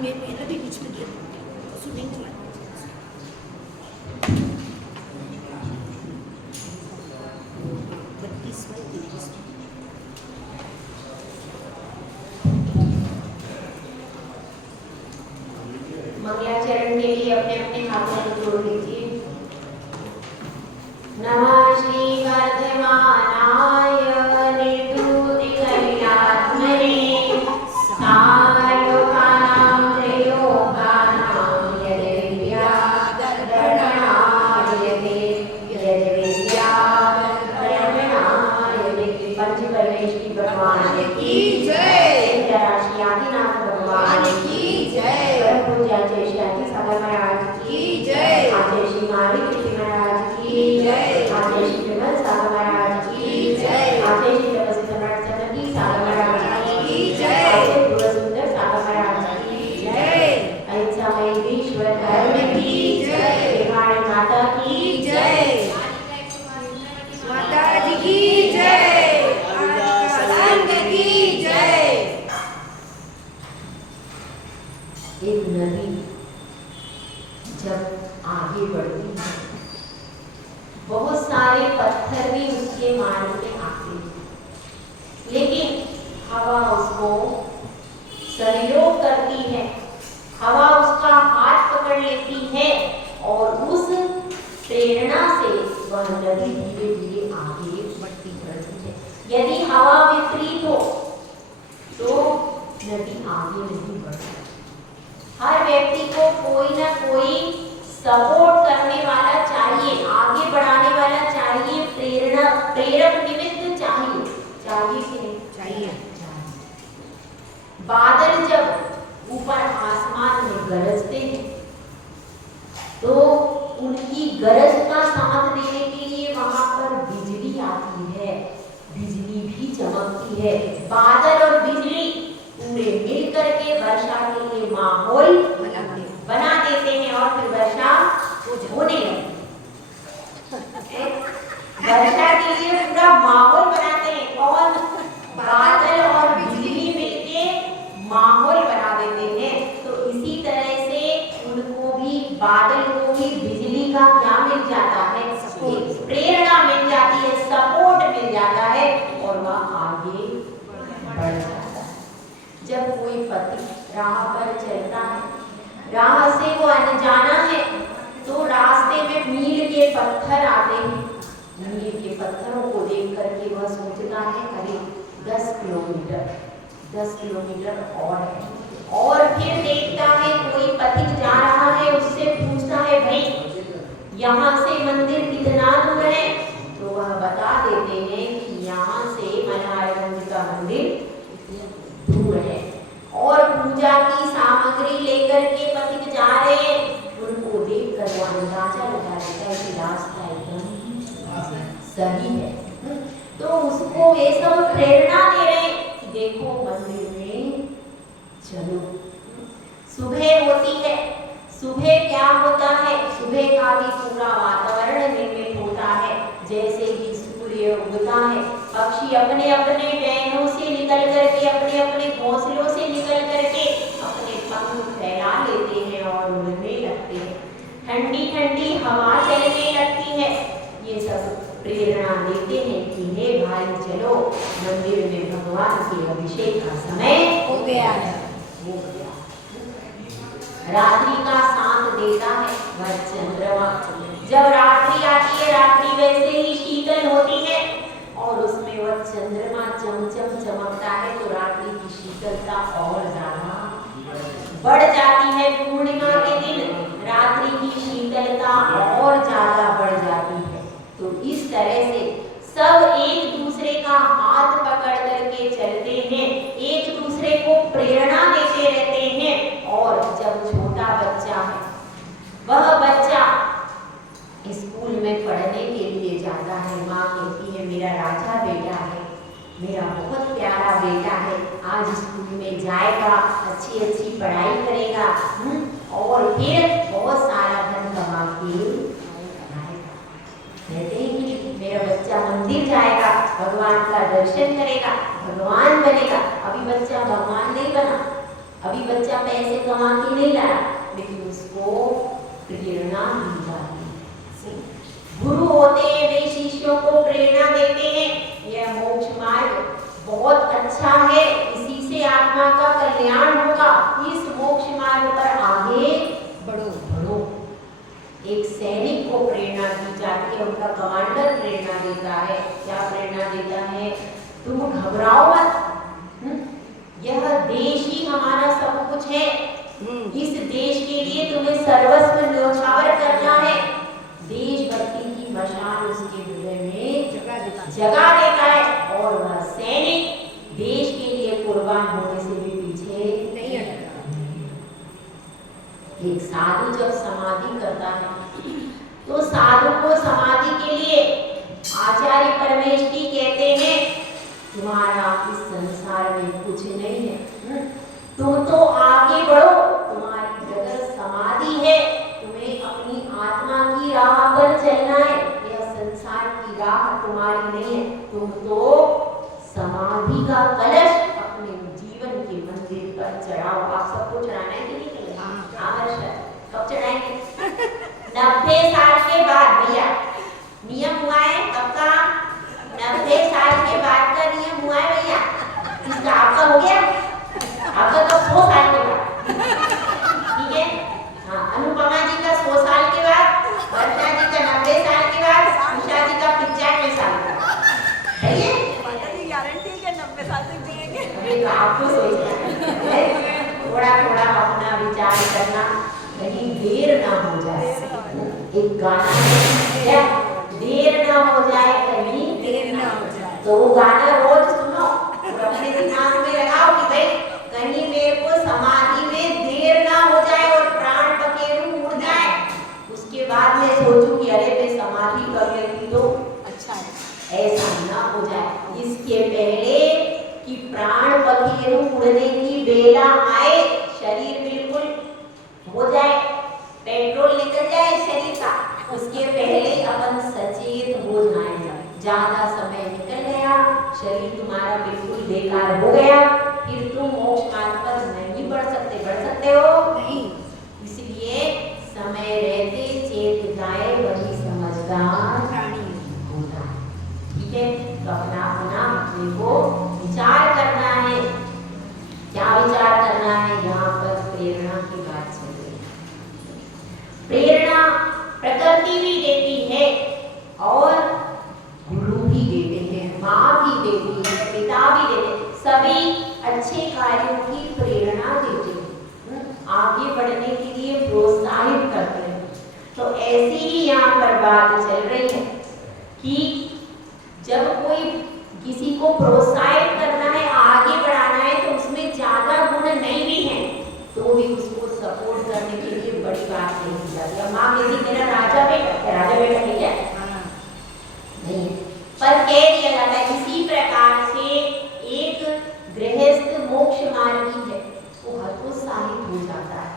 मेरा भी बीच में स्विमिंग चला मंगलाचरण के लिए अपने अपने हाथों को जोड़ लीजिए। नमः श्री वर्धमानाय निर्धूति कल्यात्मने सायोगानां त्रयोगानां यजविद्यादर्पणायते यजविद्यादर्पणायते। पंच परमेश्वरी भगवान की जय। राशि आदिनाथ भगवान की जय। पूज्याचे श्री आदि सागर महाराज की जय। आचार्य श्री मारी कृष्ण महाराज की जय। आचार्य श्री विमल सागर महाराज की जय। आचार्य श्री तपस्वी सम्राट सनकी सागर महाराज की जय। आचार्य गुरु सुंदर सागर महाराज की जय। अहिंसा मई ईश्वर धर्म की जय। हमारी माता की जय। माता जी की जय। संत की जय। एक नदी जब आगे बढ़ती है, बहुत सारे पत्थर भी उसके मार्ग में आते हैं, लेकिन हवा उसको सहयोग करती है। हवा उसका हाथ पकड़ लेती है और उस प्रेरणा से वह नदी धीरे धीरे आगे बढ़ती रहती है। यदि हवा विपरीत हो तो नदी आगे नहीं बढ़ सकती। हर व्यक्ति को कोई ना कोई सपोर्ट करने वाला चाहिए, आगे बढ़ाने वाला चाहिए, प्रेरक निमित्त चाहिए। चाहिए कि नहीं चाहिए? बादल जब ऊपर आसमान में गरजते हैं तो उनकी गरज का साथ देने के लिए वहां पर बिजली आती है, बिजली भी चमकती है। बादल और बिजली पूरे मिल करके वर्षा के लिए माहौल बना देते हैं और फिर वर्षा होने लगती है। वर्षा के लिए पूरा माहौल बनाते हैं और बादल और बिजली मिलके माहौल बना देते हैं। तो इसी तरह से उनको भी, बादल को भी बिजली का क्या मिल जाता है? प्रेरणा मिल जाती है, सपोर्ट मिल जाता है और वह आगे बढ़ जाता है। जब कोई पति राह पर चलता है, राह से वो अनजाना है, तो रास्ते में मील के पत्थर आते हैं। मील के पत्थरों को देख करके वह सोचता है अरे 10 किलोमीटर और है। और फिर देखता है कोई पथिक जा रहा है, उससे पूछता है भाई यहाँ से मंदिर कितना दूर है? तो वह बता देते हैं कि यहाँ से मल्हारगंज का मंदिर दूर है। और पूजा की सामग्री लेकर के पथिक जा रहे हैं, उनको देखकर वो अंदाजा लगा देता है कि रास्ता एकदम सही है। तो उसको वे सब प्रेरणा दे रहे हैं कि देखो मंदिर में चलो। सुबह होती है, सुबह क्या होता है? सुबह का भी पूरा वातावरण निर्मित होता है। जैसे ही सूर्य उगता है, पक्षी अपने अपने डैनों से निकल करके, अपने अपने घोंसलों से निकल करके अपने पंख फैला लेते हैं और उड़ने लगते हैं। ठंडी ठंडी हवा चलने लगती है। ये सब प्रेरणा देते हैं कि हे भाई चलो, मंदिर में भगवान के अभिषेक का समय हो गया है। रात्रि का साथ देता है वह चंद्रमा। जब रात्रि आती है, रात्रि वैसे ही शीतल होती है और उसमें वह चंद्रमा चमचम चमकता है, तो रात्रि की शीतलता और ज्यादा बढ़ जाती है। पूर्णिमा के दिन रात्रि की शीतलता और ज्यादा बढ़ जाती है। तो इस तरह से सब एक दूसरे का हाथ पकड़ करके चलते हैं, एक दूसरे को प्रेरणा देते रहते हैं। और जब छोटा बच्चा है, वह बच्चा स्कूल में पढ़ने के लिए जाता है, माँ कहती है मेरा राजा बेटा है, मेरा बहुत प्यारा बेटा है, आज स्कूल में जाएगा, अच्छी अच्छी पढ़ाई करेगा और दर्शन करेगा, भगवान बनेगा। अभी बच्चा भगवान नहीं बना, अभी बच्चा पैसे कमा के नहीं लाया, लेकिन उसको प्रेरणा दी जाती है। गुरु होते हैं, वे शिष्यों को प्रेरणा देते हैं। यह मोक्ष मार्ग बहुत अच्छा है, इसी से आत्मा का कल्याण होगा। इस मोक्ष मार्ग पर आगे बढ़ो। एक सैनिक को प्रेरणा दी जाती है, उनका कमांडर प्रेरणा देता है। क्या प्रेरणा देता है? तुम घबराओ मत, यह देश ही हमारा सब कुछ है। इस देश के लिए तुम्हें सर्वस्व न्योछावर करना है। देशभक्ति की मशाल उसके हृदय में जगा देता है, और वह सैनिक देश के लिए कुर्बान होने से भी पीछे नहीं हटता। एक साधु जब समाधि करता है तो साधु को समाधि के लिए आचार्य परमेष्ठी कहते हैं, तुम्हारा इस संसार में कुछ नहीं है, तुम तो आगे बढ़ो, तुम्हारी जगह समाधि है, तुम्हें अपनी आत्मा की राह पर चलना है। यह संसार की राह तुम्हारी नहीं है, तुम तो समाधि का कलश अपने जीवन के मंदिर पर चढ़ाओ। आप सबको चढ़ाना है कि नहीं? कब चढ़ाएंगे? 90 साल के बाद भैया नियम हुआ है। कब का? 90 साल के बाद का नियम हुआ है भैया। इसका आपका हो गया? आपका तो 100 साल के बाद, ठीक है? हाँ, अनुपमा जी का 100 साल के बाद, वर्षा जी का 90 साल के बाद, उषा जी का 95 साल के बाद। सही है? गारंटी है 90 साल तक जिएंगे। अभी तो आपको सोचना है, थोड़ा थोड़ा अपना विचार करना, कहीं देर ना हो जाए। एक गाना है, देर ना हो जाए, कहीं देर ना हो जाए। तो वो गाना रोज सुनो और अपने दिमाग में लगाओ कि भाई कहीं मेरे को समाधि में देर ना हो जाए और प्राण पखेरु उड़ जाए। उसके बाद मैं सोचूं कि अरे मैं समाधि कर लेती तो अच्छा है, ऐसा ना हो जाए। इसके पहले कि प्राण पखेरु उड़ने की बेला आए, शरीर बिल्कुल हो जाए, पेट्रोल निकल जाए शरीर का, उसके पहले अपन सचेत हो जाए। ज्यादा समय निकल गया, शरीर तुम्हारा बिल्कुल बेकार हो गया, फिर तुम मोक्ष मार्ग पर नहीं बढ़ सकते। बढ़ सकते हो नहीं, इसलिए समय रहते चेत जाए, वही समझदार प्राणी होता है। ठीक है, तो अपना अपना अपने को विचार करना है। क्या विचार करना है? यहाँ पर प्रेरणा की बात चल रही है। प्रेरणा प्रकृति भी देती है और गुरु भी देते हैं, माँ भी देती है, पिता भी देते हैं, सभी अच्छे कार्यों की प्रेरणा देते हैं, आगे बढ़ने के लिए प्रोत्साहित करते हैं। तो ऐसी ही यहाँ पर बात चल रही है कि जब कोई किसी को प्रोत्साहित करना है, आगे बढ़ाना है, तो उसमें ज्यादा गुण नहीं भी है तो भी उसको सपोर्ट करने के लिए बड़ी बात नहीं की जाती है। माँ कहती मेरा राजा बेटा नहीं है, नहीं, पर कह दिया जाता है। इसी प्रकार से एक गृहस्थ मोक्ष मार्गी है, वो हतोत्साहित हो जाता है,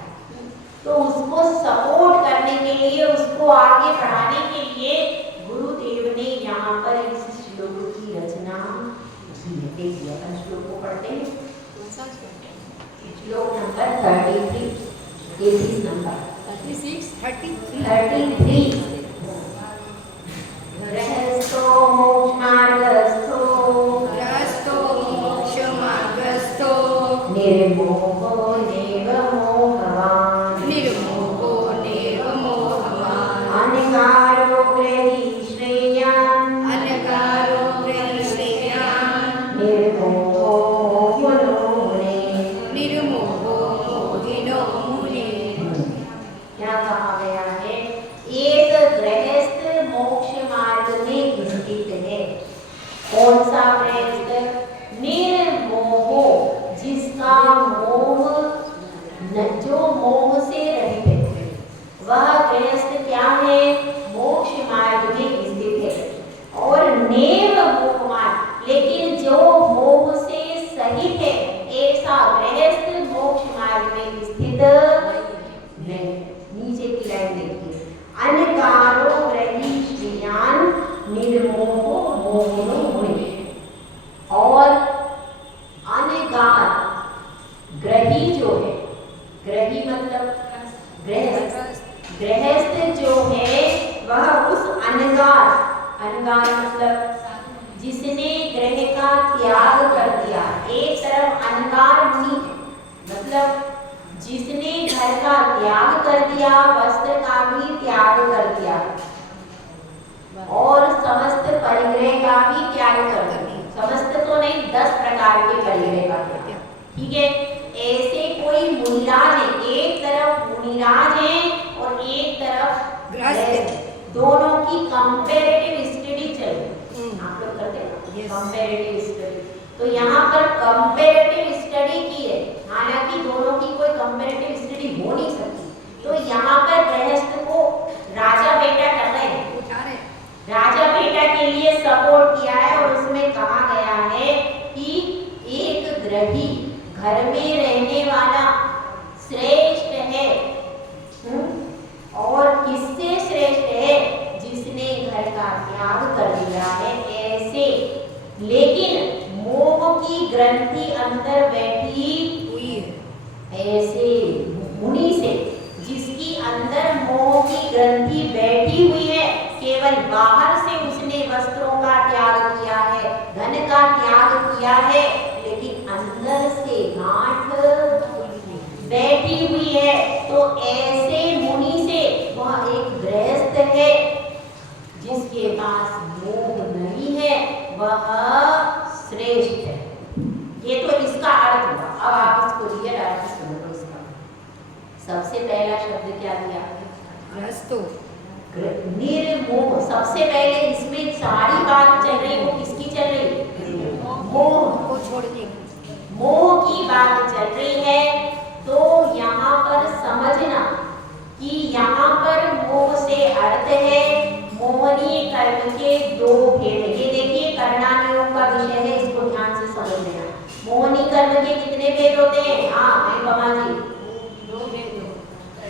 तो उसको सपोर्ट करने के लिए, उसको आगे बढ़ाने के लिए गुरुदेव ने यहाँ पर इस श्लोक की रचना की है। देखिए अपन श्लोक को पढ़ते हैं। श्लोक नंबर 33, 33 नंबर 33। गृहस्थो मोक्ष मार्गस्थो निर्मोहो नैव मोहवान् अनकारो गृही श्रेयान् निर्मोहो क्या कहा गया है? एक गृहस्थ मोक्ष मार्ग में स्थित है। कौन सा गृहस्थ? निर्मोहो, जिसका मोह जो मोह से रहित है, वह गृहस्थ क्या है? मोक्ष मार्ग में स्थित है। और नेव मोहवान, लेकिन जो मोह से सहित है, ऐसा गृहस्थ मोक्ष मार्ग में स्थित नहीं। नीचे की लाइन देखिए, अनकारो ग्रही श्रेयान निर्मोहो मोहनो मुनि। ग्रही मतलब गृहस्थ। गृहस्थ जो है वह उस अनगार, अनगार मतलब जिसने ग्रह का त्याग कर दिया। एक तरफ अनगार मुनि मतलब जिसने घर का त्याग कर दिया, वस्त्र का भी त्याग कर दिया और समस्त परिग्रह का भी त्याग कर दिया। समस्त तो नहीं, 10 प्रकार के परिग्रह का त्याग, ठीक है। ऐसे कोई मुनिराज है, एक तरफ मुनिराज है और एक तरफ गृहस्थ, दोनों की कंपैरेटिव स्टडी चल रही। आप लोग करते हैं कंपैरेटिव स्टडी, तो यहाँ पर कंपैरेटिव स्टडी की है, हालांकि दोनों की कोई कंपैरेटिव स्टडी हो नहीं सकती। तो यहाँ पर गृहस्थ को राजा बेटा कर रहे हैं, राजा बेटा के लिए सपोर्ट किया है और उसमें कहा गया है कि एक ग्रही घर में रहने वाला श्रेष्ठ है। और किससे श्रेष्ठ है? जिसने घर का त्याग कर दिया है ऐसे, लेकिन मोह की ग्रंथि अंदर बैठी हुई है। ऐसे मुनि से जिसकी अंदर मोह की ग्रंथि बैठी हुई है, केवल बाहर से उसने वस्त्रों का त्याग किया है, धन का त्याग किया है, लेकिन अंदर से गांठ बैठी हुई है। तो ऐसे मुनि से वह एक गृहस्थ है जिसके पास मोह नहीं है, वह श्रेष्ठ है। ये तो इसका अर्थ हुआ। अब आप इसको रियल अर्थ समझो इसका। सबसे पहला शब्द क्या दिया? गृहस्थो, निर्मोह। सबसे पहले इसमें सारी बात चल रही, वो किसकी चल रही? मोह को छोड़ने, मोह की बात चल रही है। तो यहाँ पर समझना कि यहाँ पर मोह से अर्थ है मोहनी कर्म के 2 भेद। ये देखिए करणानियोग का विषय है, इसको ध्यान से समझ लेना। मोहनी कर्म के कितने भेद होते हैं? हाँ बमा जी, 2 भेद।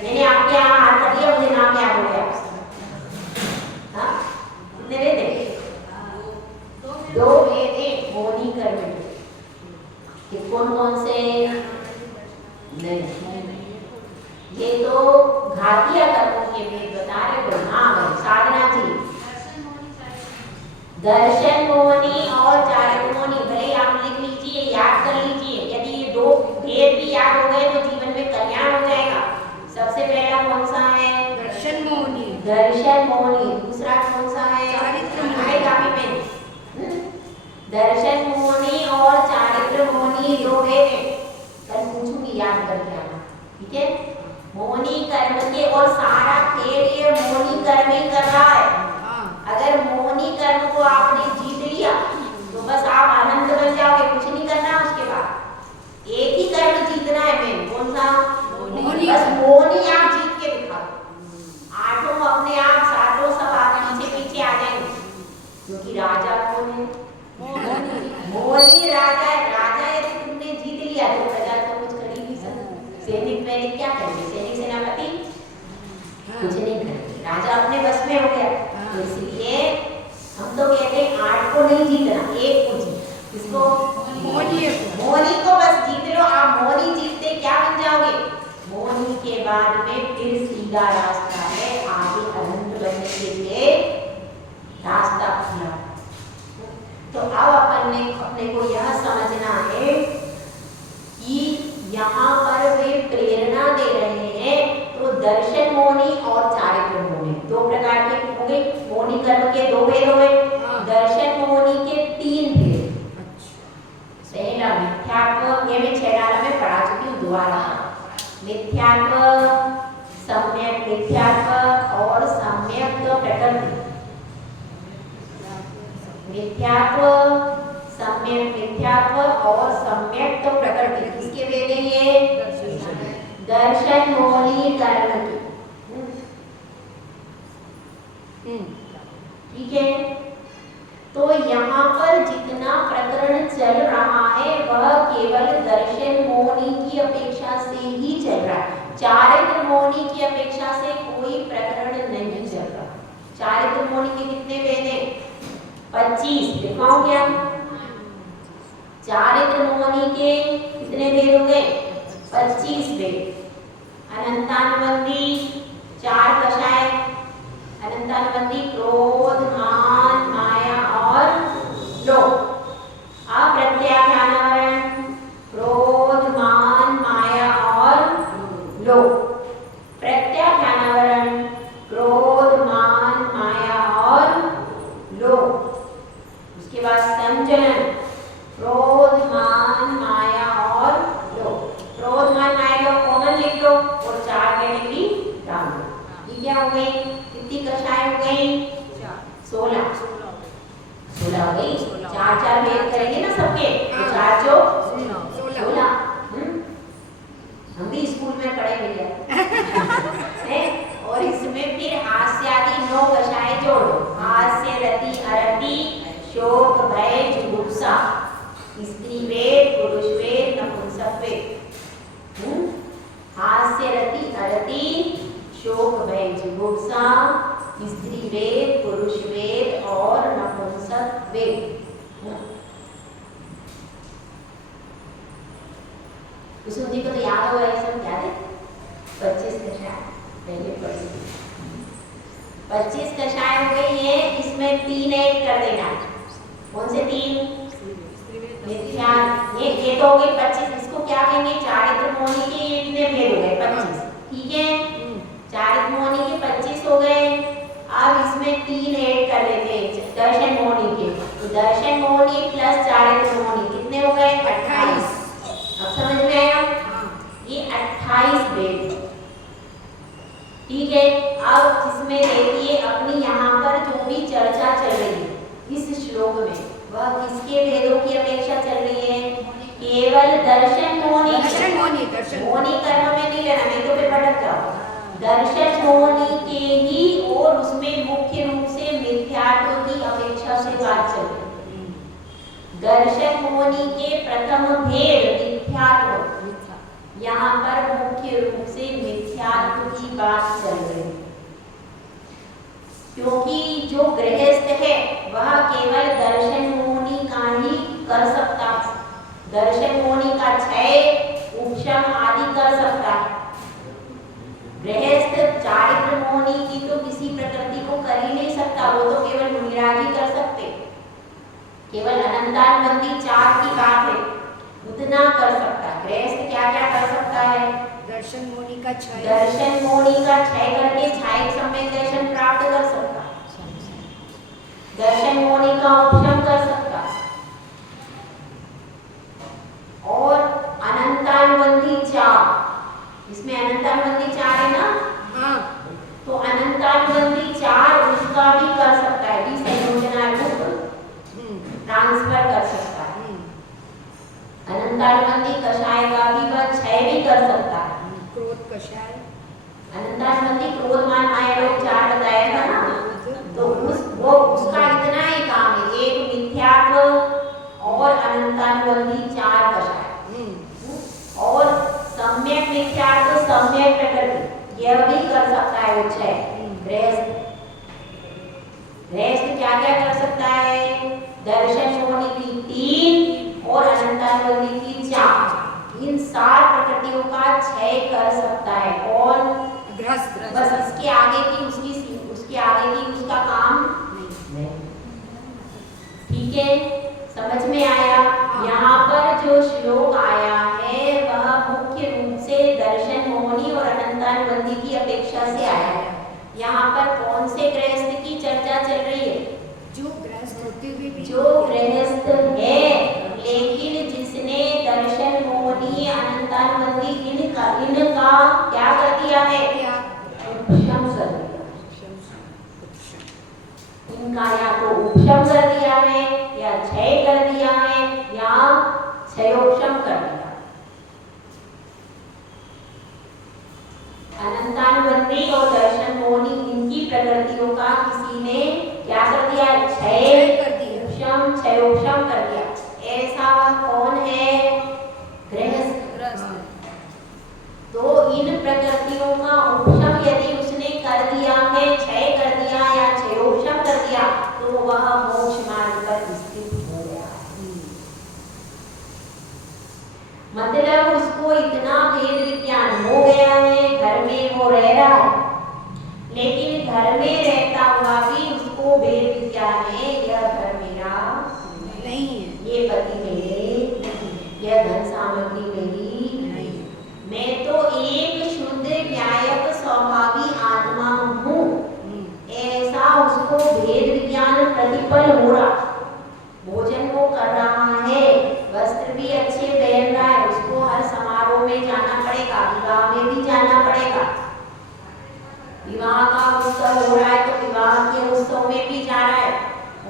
मैंने आपके यहाँ हाथ कर दिया, मुझे नाम याद हो गया। हाँ कितने भेद है? 2 भेद है मोहनी कर्म के। कौन कौन से? नहीं, ये तो घातिया कर्मों के भेद बता रहे हो। हाँ साधना जी, दर्शन मोहनी और चारित्र मोहनी। भले आप लिख लीजिए, याद कर लीजिए। यदि ये 2 भेद भी याद हो गए तो जीवन में कल्याण हो जाएगा। सबसे पहला कौन सा है? दर्शन मोहनी। दर्शन मोहनी। दूसरा कौन सा है? चारित्र मोहनी। दर्शन मोहनी और चारित्र मोहनी 2 भेद है। कल पूछूंगी, याद करके आना, ठीक है। मोहनी कर्म के, और सारा खेल ये मोहनी कर्म ही कर रहा है। अगर मोहनी कर्म को आपने जीत लिया तो बस आप आनंद बन जाओगे, कुछ नहीं करना उसके बाद। एक ही कर्म जीतना है मेन, कौन सा? मोहनी। बस मोहनी आप जीत के दिखा दो, 8 अपने आप 7 सब आगे पीछे पीछे आ जाएंगे। क्योंकि राजा कौन है? मोहनी राजा। राजा यदि तुमने जीत लिया तो प्रजा तो कुछ कर ही नहीं सकती। सैनिक वैनिक क्या करेंगे? सैनिक सेनापति कुछ नहीं करेंगे, राजा अपने बस में हो गया। तो इसलिए हम तो कहते हैं 8 को नहीं जीतना, 1 को जीत। इसको मोहनी को बस जीत लो। आप मोहनी जीतते क्या बन जाओगे? मोहनी के बाद में फिर सीधा रास्ता है आगे अनंत बनने के लिए, रास्ता खुला। तो अब अपने को यह समझना है कि यहाँ पर वे प्रेरणा दे रहे हैं। तो दर्शन मोहनी और चारित्र मोहनी 2 प्रकार के होंगे। मोहनी कर्म के 2 भेद हुए, दर्शन मोहनी के 3 भेद। पहला मिथ्यात्व, ये मैं 6 डाला में पढ़ा चुकी हूँ, दोबारा। मिथ्यात्व, सम्यक मिथ्यात्व और सम्यक प्रकृति। मिथ्यात्व, सम्यक मिथ्यात्व और सम्यक प्रकृति, किसके भेद हैं ये? दर्शन मोहनी कर्म की, ठीक है। तो यहाँ पर जितना प्रकरण चल रहा है वह केवल दर्शन मोहनी की अपेक्षा से ही चल रहा है। चारित्र मोहनी की अपेक्षा से कोई प्रकरण नहीं चल रहा। चारित्र मोहनी के कितने भेद हैं? 25 दिखाऊं क्या? चारित्र मोहनी के कितने भेद हो गए? 25 भेद। अनंतानुबंधी चार कषाय, अनंतानुबंधी क्रोध, मान, माया और लोभ। अप्रत्याख्यानावरण क्रोध, मान, माया और लोभ। प्रत्याख्यानावरण क्रोध, मान, माया और लोभ। उसके बाद संजनन क्रोध, मान, माया और लोभ। क्रोध, मान, माया, लोभ कॉमन लिख लो और चार कैटेगरी डाल दो। ये क्या हो गई? कितनी कक्षाएं हो गई? 16 हो गई। चार चार भेद करेंगे ना सबके, तो 4 चौक 16। हम भी स्कूल में पढ़े भैया। और इसमें फिर हास्य आदि 9 कक्षाएं जोड़ो। हास्य, रति, अरति, शोक, भय, जुगुप्सा, स्त्री वेद, पुरुष वेद, नपुंसक वेद। हास्य, रति, अरति, शोक, भय, जुगुप्सा, स्त्री वेद, पुरुष वेद और नपुंसक वेद। कुसुम जी को तो याद होगा ये सब, याद है? 25 कक्षाएं पहले पढ़ी। 25 कक्षाएं हो गई है। इसमें 3 ऐड कर देना। कौन से 3? मिथ्या। ये तो हो गई 25। इसको क्या कहेंगे? चारित्र मोहनी के इतने भेद हो गए 25। ठीक है, चारित्र मोहनी के 25 हो गए। अब इसमें 3 ऐड कर देते हैं दर्शन मोहनी के। तो दर्शन मोहनी प्लस चारित्र मोहनी कितने हो गए? 28। अब समझ में आया? ये 28 भेद। ठीक है, अब इसमें देखिए अपनी यहाँ पर जो भी चर्चा चल रही है इस श्लोक में, वह किसके भेदों की अपेक्षा चल रही है? केवल दर्शन मोहनी कर्म में नहीं लेना, नहीं तो फिर भटक जाओ। दर्शन मोहनी के ही और उसमें मुख्य रूप से मिथ्यात्व की अपेक्षा से बात चल रही है। दर्शन मोहनी के प्रथम भेद मिथ्यात्व, यहाँ पर मुख्य रूप से मिथ्यात्व की बात चल रही है। क्योंकि जो गृहस्थ है वह केवल दर्शन मोहनी का ही कर सकता है। दर्शन मोहनी का क्षय, उपशम आदि कर सकता है। गृहस्थ चारित्र मोहनी की तो किसी प्रकृति को कर ही नहीं सकता, वो तो केवल मुनिराज ही कर सकते। केवल अनंतानुबंधी 4 की बात है, उतना कर सकता है। गृहस्थ क्या क्या कर सकता है? दर्शन मोहनी का क्षय, दर्शन मोहनी का क्षय करके छायिक सम्यक दर्शन प्राप्त कर सकता। दर्शन मोहनी का उपशम कर सकता। और अनंतानुबंधी 4, इसमें अनंतानुबंधी 4 है ना? हाँ। तो अनंतानुबंधी 4 उसका भी कर सकता है, विसंयोजना रूप ट्रांसफर कर सकता है। अनंतानुबंधी कषाय का भी वह क्षय भी कर सकता है। क्रोध कषाय, अनंतानुबंधी क्रोध, मान, माया, लोभ 4 बताया था ना, तो उसका इतना ही काम है, एक मिथ्यात्व और अनंतानुबंधी 4 कषाय। और सम्यक मिथ्यात्व, सम्यक प्रकृति, यह भी कर सकता है वो क्षय। गृहस्थ क्या क्या कर सकता है? दर्शन मोहनी की 3 और अनंतानुबंधी की 4, इन 7 प्रकृतियों का क्षय कर सकता है। कौन? गृहस्थ। बस इसके आगे की उसके आगे की उसका काम नहीं। ठीक है, समझ में आया? यहाँ पर जो श्लोक आया है वह मुख्य रूप से दर्शन मोहनी और अनंतानुबंधी की अपेक्षा से आया है। यहाँ पर कौन से गृहस्थ की चर्चा चल रही है? जो गृहस्थ होते हुए भी, जो गृहस्थ है लेकिन जिसने दर्शन मोहनी अनंतानुबंधी इनका क्या कर दिया है? उपशम कर दिया। इनका या तो उपशम कर दिया है या क्षय कर दिया है या क्षयोपशम कर दिया। अनंतानुबंधी और दर्शन मोहनी इनकी प्रकृतियों का किसी ने क्या कर दिया? क्षय कर दिया, उपशम, क्षयोपशम कर दिया। ऐसा वह कौन है? गृहस्थ। तो इन प्रकृतियों का उपशम यदि उसने कर दिया है, क्षय कर दिया या क्षयोपशम कर दिया, तो वह मोक्ष मार्ग पर स्थित हो गया। मतलब उसको इतना भेद विज्ञान हो गया है, घर में वो रह रहा है, लेकिन घर में रहता हुआ भी उसको वेद विज्ञान है यह घर मेरा नहीं है, ये पति मेरे, यह धन सामग्री मेरी नहीं, मैं तो एक शुद्ध न्यायक स्वभावी आत्मा हूँ, ऐसा उसको वेद विज्ञान प्रतिपल हो रहा। भोजन वो कर रहा है, वस्त्र भी अच्छे पहन रहा है, उसको हर समारोह में जाना पड़ेगा, विवाह में भी जाना पड़ेगा, विवाह का उत्सव हो रहा है तो विवाह के उत्सव में भी जा रहा है,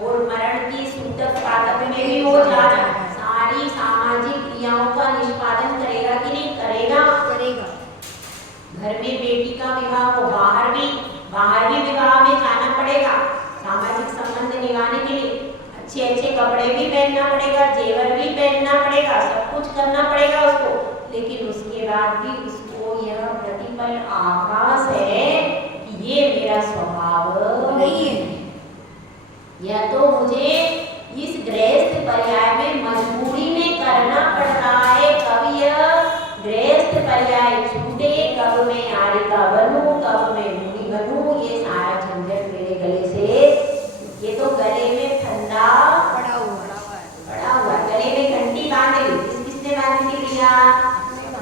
और मरण की सूतक पातक में भी वो जा रहा है। सारी सामाजिक क्रियाओं का निष्पादन करेगा कि नहीं करेगा? करेगा। घर में बेटी का विवाह हो, बाहर भी विवाह में जाना पड़ेगा, सामाजिक संबंध निभाने के लिए अच्छे अच्छे कपड़े भी पहनना पड़ेगा, जेवर भी पहनना पड़ेगा, सब कुछ करना पड़ेगा उसको, लेकिन उसके बाद भी उसको यह प्रतिपल आभास है कि ये मेरा स्वभाव नहीं है, यह तो मुझे इस गृहस्थ पर्याय में मजबूरी में करना पड़ रहा है। कब यह गृहस्थ पर्याय छूटे, कब मैं आर्यिका बनूं, कब मैं मुनि बनूं, ये सारा झंझट मेरे गले से, ये तो गले में फंदा पड़ा हुआ गले में घंटी बांध ली। किसने बांधी थी प्रिया?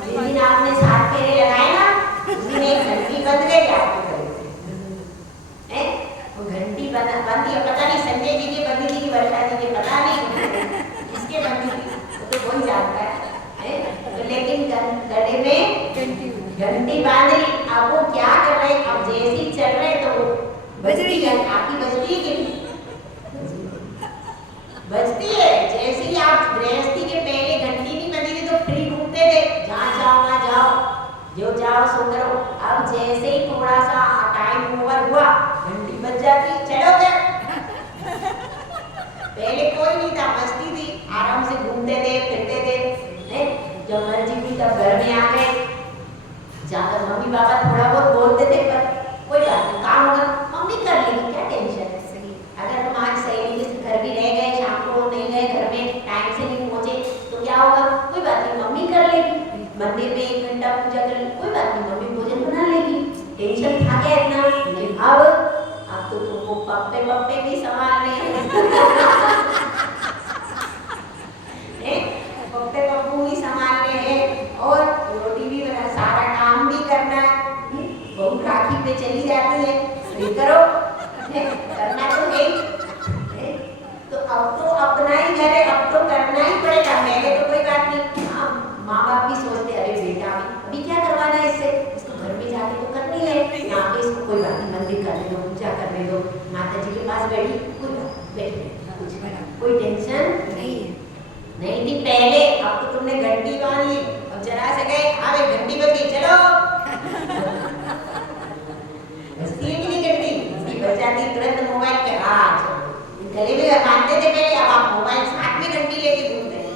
जिस दिन आपने 7 फेरे लगाए ना, उस दिन एक घंटी बंध गई आपके गले से, हैं? वो घंटी बंदी, पता नहीं संजय जी के बंदी थी कि वर्षा जी के, पता नहीं किसके बंदी थी, वो तो कोई जानता है? तो लेकिन गले में घंटी बांध ली। अब वो क्या कर रहे, अब जैसी चल रहे तो बजती है, आपकी बजती है कि नहीं? बजती है। जैसे ही आप गृहस्थी के पहले घंटी नहीं बंदी थी तो फ्री घूमते थे, जहाँ जाओ वहाँ जाओ, जो जाओ सो करो। अब जैसे ही थोड़ा सा टाइम ओवर हुआ, घंटी बज जाती, चलो गए। पहले कोई नहीं था, मस्ती थी, आराम से घूमते थे, फिरते थे, जब मर्जी हुई तब घर में आ गए, जाकर मम्मी पापा थोड़ा बहुत बोलते थे पर कोई बात नहीं, काम होगा मम्मी कर लेगी, क्या टेंशन है। अगर हम आज सहेली के घर भी रह गए, शाम को नहीं गए, घर में टाइम से नहीं पहुंचे तो क्या होगा, कोई बात नहीं मम्मी कर लेगी, मंदिर में 1 घंटा पूजा कर लेगी, कोई बात नहीं मम्मी भोजन बना लेगी, टेंशन था क्या इतना। लेकिन अब तो तुमको पप्पे भी संभालने हैं पप्पू भी संभालने हैं, और रोटी भी बना, सारा काम भी करना है। बहू राखी पे चली जाती है, ये करो, करना तो है। तो अब तो अपना ही घर है, अब तो करना ही पड़ेगा। पहले तो कोई बात नहीं, माँ बाप भी सोचते अरे बेटा अभी क्या करवाना है इससे, इसको घर में जाके तो करनी है, यहाँ पे इसको कोई बात नहीं मंदिर करने दो, पूजा करने दो, माता जी के पास बैठी, कोई टेंशन नहीं है, नहीं थी पहले। अब तो तुमने घंटी बांध ली, अब जरा से गए, हाँ भाई घंटी बज गई, चलो बजती है कि नहीं घंटी? बज जाती, तुरंत मोबाइल पे हाँ गले में बांधते थे पहले, अब आप मोबाइल साथ में घंटी लेके घूमते हैं।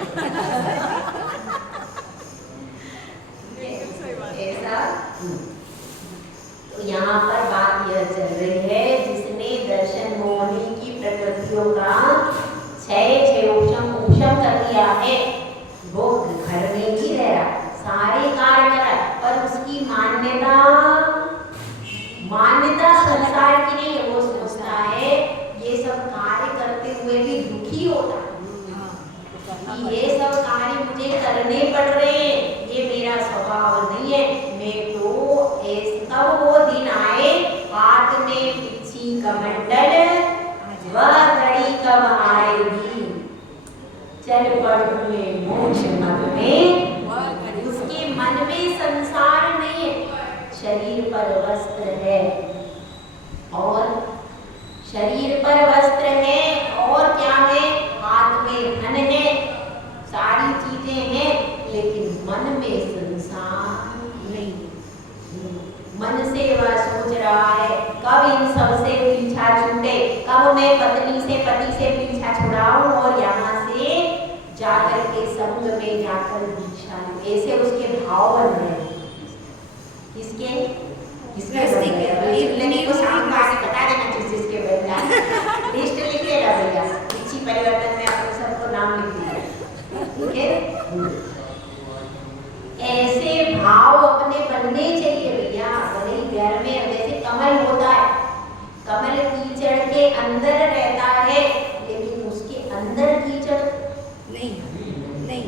ऐसा तो यहाँ पर बात यह चल रही है, जिसने दर्शन मोहिनी की प्रकृतियों का क्षय उपशम कर दिया है, वो घर में ही रह रहा, सारे कार्य कर रहा, पर उसकी मान्यता संसार की नहीं है। वो सोचता है ये सब कार्य करते हुए भी दुखी होता कि ये सब कार्य मुझे करने पड़ रहे हैं, ये मेरा स्वभाव नहीं है। मैं तो तब वो दिन आए, हाथ में पिछी कमंडल, वह घड़ी कब आएगी, चल पड़ूंगे मोक्ष मद में। उसके मन में संसार नहीं है, शरीर पर वस्त्र है, और शरीर पर वस्त्र है और क्या है, हाथ में धन है, सारी चीजें हैं, लेकिन मन में संसार नहीं। मन से वह सोच रहा है कब इन सब से पीछा छूटे, कब मैं पत्नी से पति से पीछा छुड़ाऊं और यहाँ से जाकर के संग में जाकर दीक्षा लूं। ऐसे उसके भाव बन रहे हैं। किसके लिस्ट को शाम को आके बता देना, जिसके बन जाए लिस्ट लिख लेगा भैया, इसी परिवर्तन में अपने सबको नाम लिख दिया, ठीक है। ऐसे भाव अपने बनने चाहिए भैया। मेरा भले ही घर में जैसे कमल होता है, कमल कीचड़ के अंदर रहता है, लेकिन उसके अंदर कीचड़ नहीं नहीं,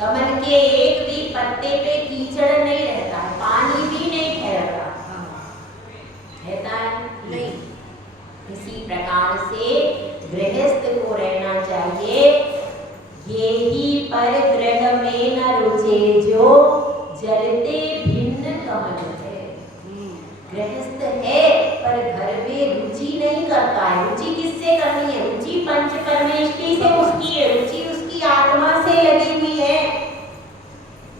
कमल के एक भी पत्ते पे कीचड़ नहीं रहता है, पानी भी नहीं ठहरता, रहता है नहीं। इसी प्रकार से गृहस्थ को रहना चाहिए। ये ही पर ग्रह में न रुचे जो जलते भिन्न कमल है। गृहस्थ है पर घर में रुचि नहीं करता है। रुचि किससे करनी है? रुचि पंच परमेष्टि से उसकी है, रुचि उसकी आत्मा से लगी हुई है।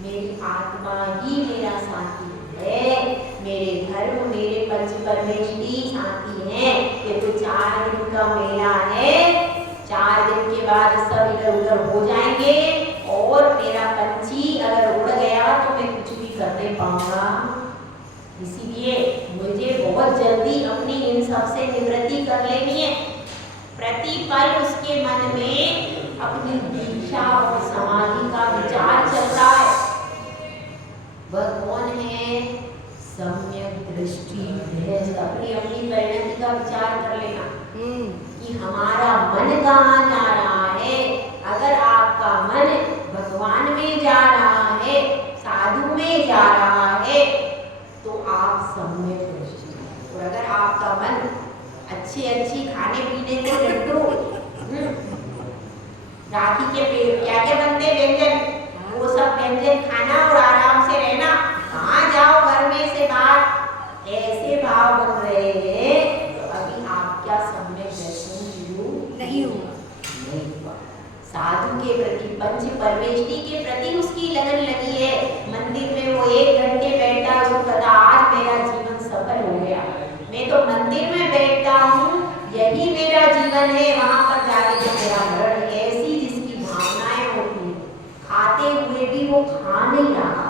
मेरी आत्मा ही मेरा साथी है, मेरे धर्म मेरे पंच परमेष्टि साथी हैं। ये तो 4 दिन का मेला है, 4 दिन के बाद सब इधर उधर हो जाएंगे और मेरा पंछी अगर उड़ गया तो मैं कुछ भी कर नहीं पाऊंगा। इसीलिए मुझे बहुत जल्दी अपनी इन सब से निवृत्ति कर लेनी है। प्रतिपल उसके मन में अपनी दीक्षा और समाधि का विचार चल रहा है। वह कौन है? सम्यक दृष्टि है। अपनी अपनी परिणति का विचार कर लेना कि हमारा मन कहाँ जा रहा है। अगर आपका मन भगवान में जा रहा है, साधु में जा रहा है, तो आप सम्यक दृष्टि। और अगर आपका मन अच्छे खाने पीने के लड्डू, राखी के पेड़ क्या क्या बनते व्यंजन, वो सब व्यंजन खाना और आराम से रहना, कहाँ जाओ घर में से बाहर, ऐसे भाव बन रहे हैं, तो अभी आप क्या सम्यक दर्शन नहीं हुआ। साधु के प्रति पंच परमेष्टि के प्रति उसकी लगन लगी है। मंदिर में वो 1 घंटे बैठा, उसको पता आज मेरा जीवन सफल हो गया, मैं तो मंदिर में बैठता हूँ, यही मेरा जीवन है, वहां पर जाके तो मेरा मरण। ऐसी जिसकी भावनाएं होती है, खाते हुए भी वो खा नहीं रहा,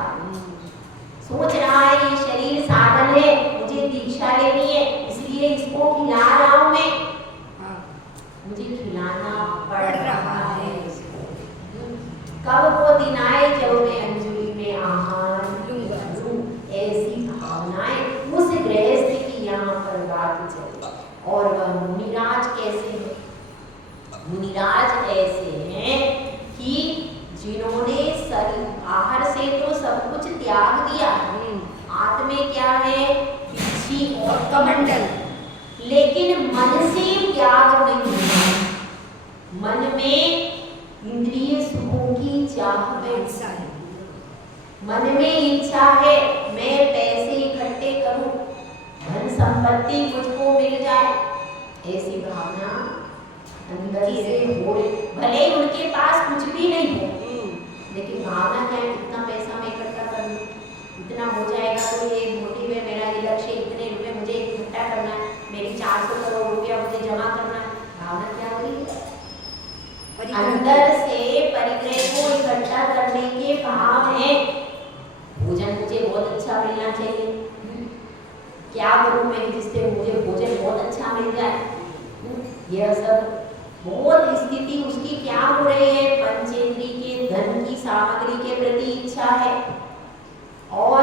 सोच रहा है ये शरीर साधन है, मुझे दीक्षा लेनी है, इसलिए इसको खिला रहा हूं मैं, मुझे खिलाना पड़ रहा है। कब वो दिन आए जब मैं अंजलि में आहार लूं। ऐसी भावनाएं उस गृहस्थ की यहाँ पर बात चली। और वह मुनिराज कैसे है? मुनिराज ऐसे हैं कि जिन्होंने शरीर बाहर से तो सब कुछ त्याग दिया, आत्म में क्या है? पीछी और कमंडल, लेकिन मन से त्याग नहीं है। मन में इंद्रिय सुखों की चाह बैठा है, मन में इच्छा है मैं पैसे इकट्ठे करूं, धन संपत्ति मुझको मिल जाए, ऐसी भावना अंदर से हो। भले ही उनके पास कुछ भी नहीं हो, लेकिन भावना क्या है? इतना पैसा मैं इकट्ठा कर लूं, इतना हो जाएगा तो ये मोटिव है मेरा, ये लक्ष्य, इतने रुपए मुझे इकट्ठा करना है, मेरी 400 करोड़ रुपया मुझे जमा करना है। भावना क्या हो रही है? अंदर से परिग्रह को इकट्ठा करने के भाव है। भोजन मुझे बहुत अच्छा मिलना चाहिए, क्या करूं मैं जिससे मुझे भोजन बहुत अच्छा मिल जाए। यह सब बहुत स्थिति उसकी क्या हो रही है? पंचेंद्रिय के धन की सामग्री के प्रति इच्छा है और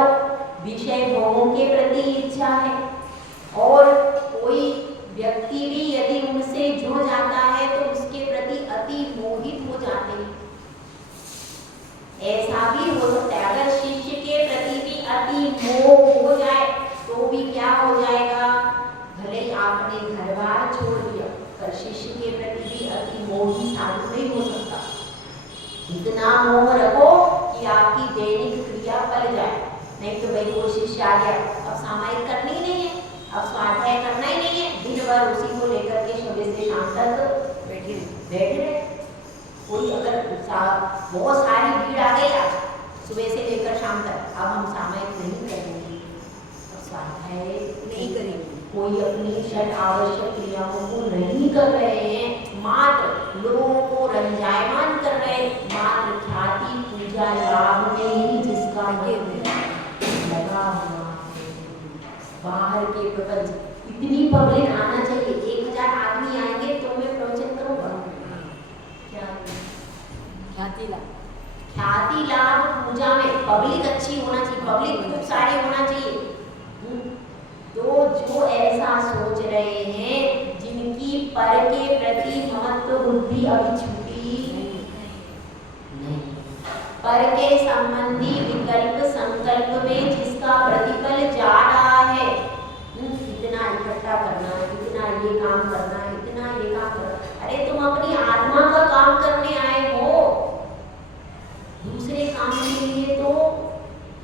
विषय भोगों के प्रति इच्छा है। और कोई व्यक्ति भी यदि उनसे जुड़ जाता है तो उसके प्रति अति मोहित हो जाते हैं। ऐसा भी हो सकता है, अगर शिष्य के प्रति भी अति मोह हो जाए तो भी क्या हो जाएगा? भले ही आपने घर बार छोड़ दिया, पर शिष्य के प्रति भी अति मोही साधु नहीं हो सकता। इतना मोह रखो कि आपकी दैनिक क्रिया पल जाए। नहीं तो भाई वो शिष्य आ गया, अब सामायिक करनी नहीं है, अब स्वाध्याय करना ही नहीं है, दिन भर उसी को लेकर के सुबह से शाम तक बैठे रहे। कोई अगर बहुत सारी भीड़ आ गई आज सुबह से लेकर शाम तक, अब हम सामायिक नहीं करेंगे, अब स्वाध्याय नहीं करेंगे, कोई अपनी षट आवश्यक क्रियाओं को नहीं कर रहे हैं, मात्र लोगों को रंजायमान कर रहे हैं, मात्र ख्याति पूजा लाभ में ही जिसका लगा हुआ। बाहर के प्रपंच, इतनी पब्लिक आना चाहिए, 1000 आदमी आएंगे तो मैं प्रवचन करूंगा। क्या ख्याति लाभ पूजा में पब्लिक अच्छी होना चाहिए, पब्लिक खूब सारी होना चाहिए, अभी छूटी नहीं। पर के संबंधी विकल्प संकल्प में जिसका प्रतिफल जा रहा है, इतना इकट्ठा करना, इतना ये काम करना, इतना ये काम करना। अरे तुम अपनी आत्मा का काम करने आए हो, दूसरे काम के लिए तो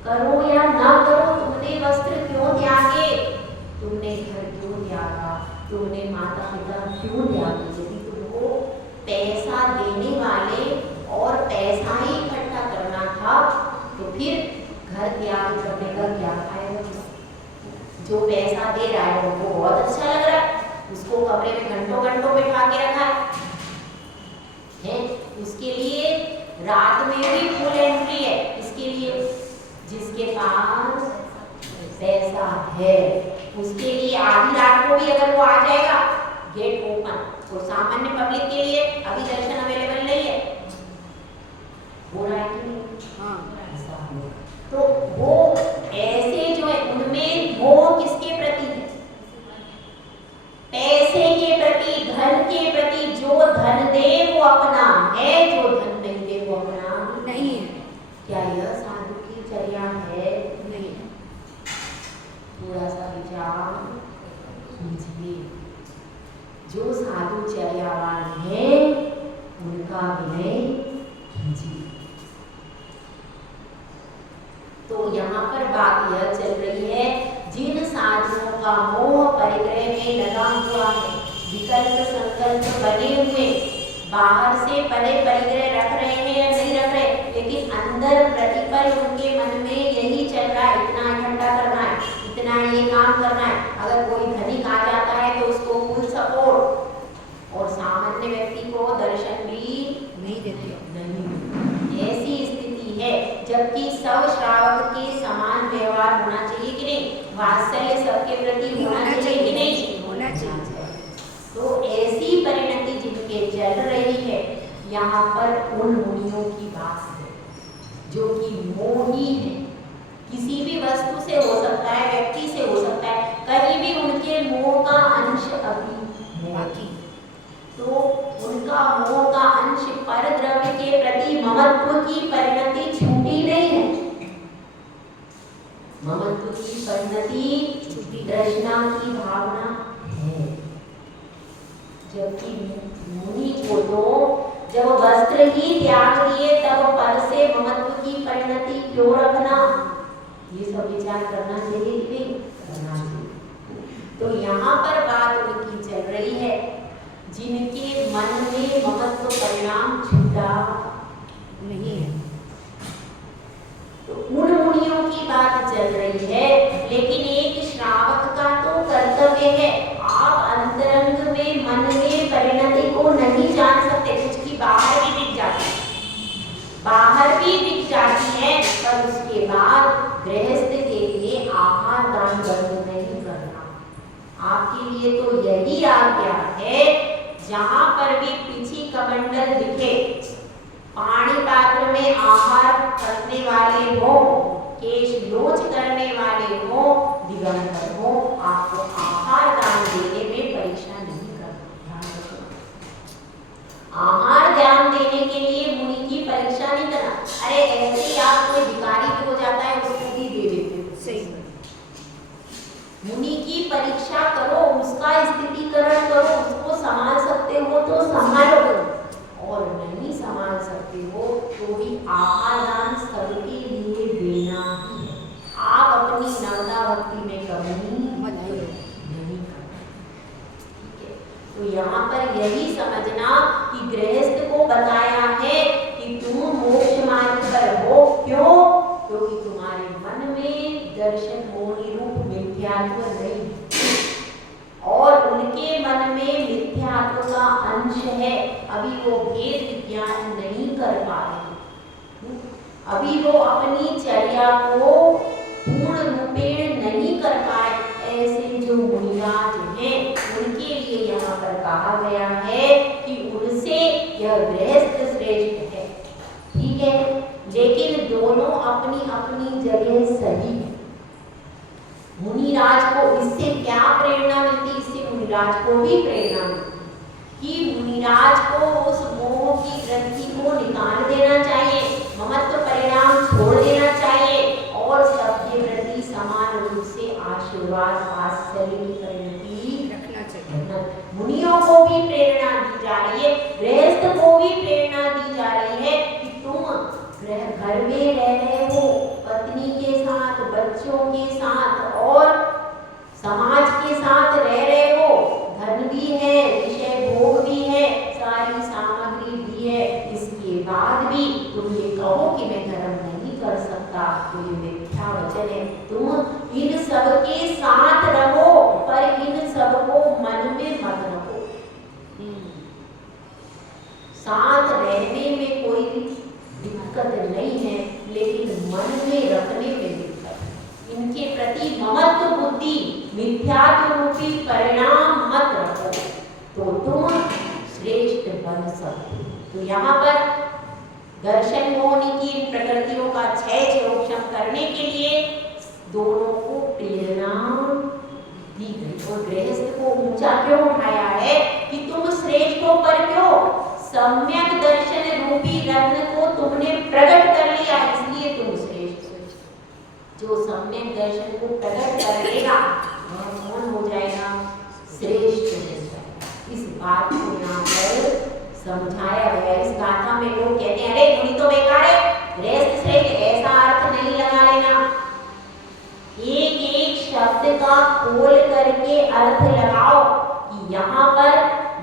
करो या ना करो। तुमने वस्त्र क्यों त्यागे, तुमने घर क्यों त्यागा, तुमने माता पिता क्यों त्यागे? यदि तुमको पैसा देने वाले और पैसा ही इकट्ठा करना था तो फिर घर त्याग करने का क्या फायदा? जो पैसा दे रहा है उनको बहुत अच्छा लग रहा है, उसको कमरे में घंटों घंटों बिठा के रखा है, उसके लिए रात में भी फुल एंट्री है। इसके लिए जिसके पास पैसा है उसके लिए आधी रात को भी अगर वो आ जाएगा, गेट ओपन। और सामान्य पब्लिक के लिए अभी दर्शन अवेलेबल नहीं है, हो रहा है कि नहीं? हाँ, तो वो ऐसे जो है उनमें वो किसके प्रति है? पैसे के प्रति, धन के प्रति। जो धन दे वो अपना है, जो धन नहीं दे वो अपना नहीं है। क्या यह साधु की चर्या है? नहीं। थोड़ा सा विचार कीजिए। जो साधु चर्यावान है उनका विनय कीजिए। तो यहाँ पर बात यह चल रही है, जिन साधुओं का मोह परिग्रह में लगा हुआ है, विकल्प संकल्प बने हुए, बाहर से परे परिग्रह रख रहे हैं या नहीं रख रहे, लेकिन अंदर प्रतिपल उनके मन में यही चल रहा है, इतना इकट्ठा करना है, इतना ये काम करना है। अगर कोई धनिक आ जाता है तो उसको फुल सपोर्ट, और सामान्य व्यक्ति को दर्शन भी नहीं देते। नहीं, ऐसी स्थिति है। जबकि सब श्रावक के समान व्यवहार होना चाहिए कि नहीं? वात्सल्य सबके प्रति होना चाहिए कि नहीं? होना चाहिए। तो ऐसी परिणति जिनके चल रही है, यहाँ पर उन मुनियों की बात है जो कि मोही है। किसी भी वस्तु से हो सकता है, व्यक्ति से हो सकता है, कहीं भी उनके मोह का अंश अभी बाकी, तो उनका मोह का अंश पर द्रव्य के प्रति ममत्व की परिणति छूटी नहीं है। ममत्व की परिणति छूटी, तृष्णा की भावना है। जबकि मुनि को तो जब वस्त्र ही त्याग दिए तब पर से ममत्व की परिणति क्यों रखना? ये सब विचार करना चाहिए कि नहीं करना चाहिए। तो यहाँ पर बात उनकी चल रही है, जिनके मन में ममत्व परिणाम छूटा नहीं है। तो उन मुनियों की बात चल रही है। लेकिन एक श्रावक का तो कर्तव्य है, आप अंतरंग में मन में परिणति को नहीं जान सकते। कुछ की बाहर भी दिख जाती है, बाहर भी दिख जाती है, पर उसके बाद गृहस्थ के लिए आहार दान बंद नहीं करना। आपके लिए तो यही आज्ञा है, जहां पर भी पीछे कमंडल दिखे, पानी पात्र में आहार करने वाले हो, केश लोच करने वाले हो, दिगंबर हो, आपको आहार दान देने में परीक्षा नहीं करना। आहार दान देने के लिए मुनि की परीक्षा नहीं करना। अरे ऐसे ही आप कोई भिखारी हो जाता है उसको भी दे देते हो, सही। मुनि की परीक्षा करो, उसका स्थितिकरण करो, उसको संभाल सकते हो तो संभालो, और नहीं संभाल सकते हो तो भी आहार दान सबके लिए देना ही है। आप अपनी नवदा भक्ति में कमी मत करो, नहीं करना, ठीक है? तो यहाँ पर यही समझना कि गृहस्थ को बताया है कि तुम मोक्ष मार्ग पर हो। क्यों? क्योंकि तुम्हारे मन में दर्शन मोहि रूप मिथ्यात्व नहीं, और उनके मन में मिथ्यात्व का अंश है। अभी वो भेद विज्ञान नहीं कर पा रहे, अभी वो अपनी चर्या को पूर्ण रूपेण नहीं कर पाए। ऐसे जो मुनिराज हैं उनके लिए यहाँ पर कहा गया है कि उनसे यह गृहस्थ श्रेष्ठ है, ठीक है? लेकिन दोनों अपनी अपनी जगह सही है। मुनिराज को इससे क्या प्रेरणा मिलती? इससे मुनिराज को भी प्रेरणा मिलती कि मुनिराज को उस मोह की ग्रंथि को निकाल देना चाहिए, ममत्व परिणाम छोड़ देना चाहिए और सबके प्रति समान रूप से आशीर्वाद वात्सल्य की परिणति रखना चाहिए। मुनियों को भी प्रेरणा दी जा रही है, गृहस्थ को भी प्रेरणा दी जा रही है कि तुम घर में रह रहे हो, पत्नी के साथ, बच्चों के साथ और समाज के साथ रह रहे हो, धन भी है, विषय भोग भी है, सारी सामग्री भी है, इसके बाद भी तुम ये कहो कि मैं धर्म नहीं कर सकता, तो ये मिथ्या वचन है। तुम इन सब के साथ रहो पर इन सब को मन में मत रखो। साथ रहने में कोई दिक्कत नहीं है, लेकिन मन में रखने में दिक्कत। इनके प्रति ममत्व बुद्धि, मिथ्यात्व रूपी परिणाम मत रखो, तो तुम श्रेष्ठ बन सकते। तो यहाँ पर दर्शन मोहिनी की इन प्रकृतियों का क्षय क्षोक्षम करने के लिए दोनों को प्रेरणा दी गई और गृहस्थ को ऊंचा क्यों उठाया है कि तुम श्रेष्ठ हो, पर क्यों? सम्यक दर्शन रूपी रत्न को तुमने प्रकट कर लिया, इसलिए तुम श्रेष्ठ हो। जो सम्यक दर्शन को प्रकट कर लेगा वह कौन हो जाएगा? श्रेष्ठ हो जाएगा। इस बात को यहाँ पर समझाया गया। इस गाथा में लोग कहते हैं अरे मुनि तो बेकार है, गृहस्थ श्रेष्ठ, ऐसा अर्थ नहीं लगा लेना। एक एक शब्द का खोल करके अर्थ लगाओ कि यहाँ पर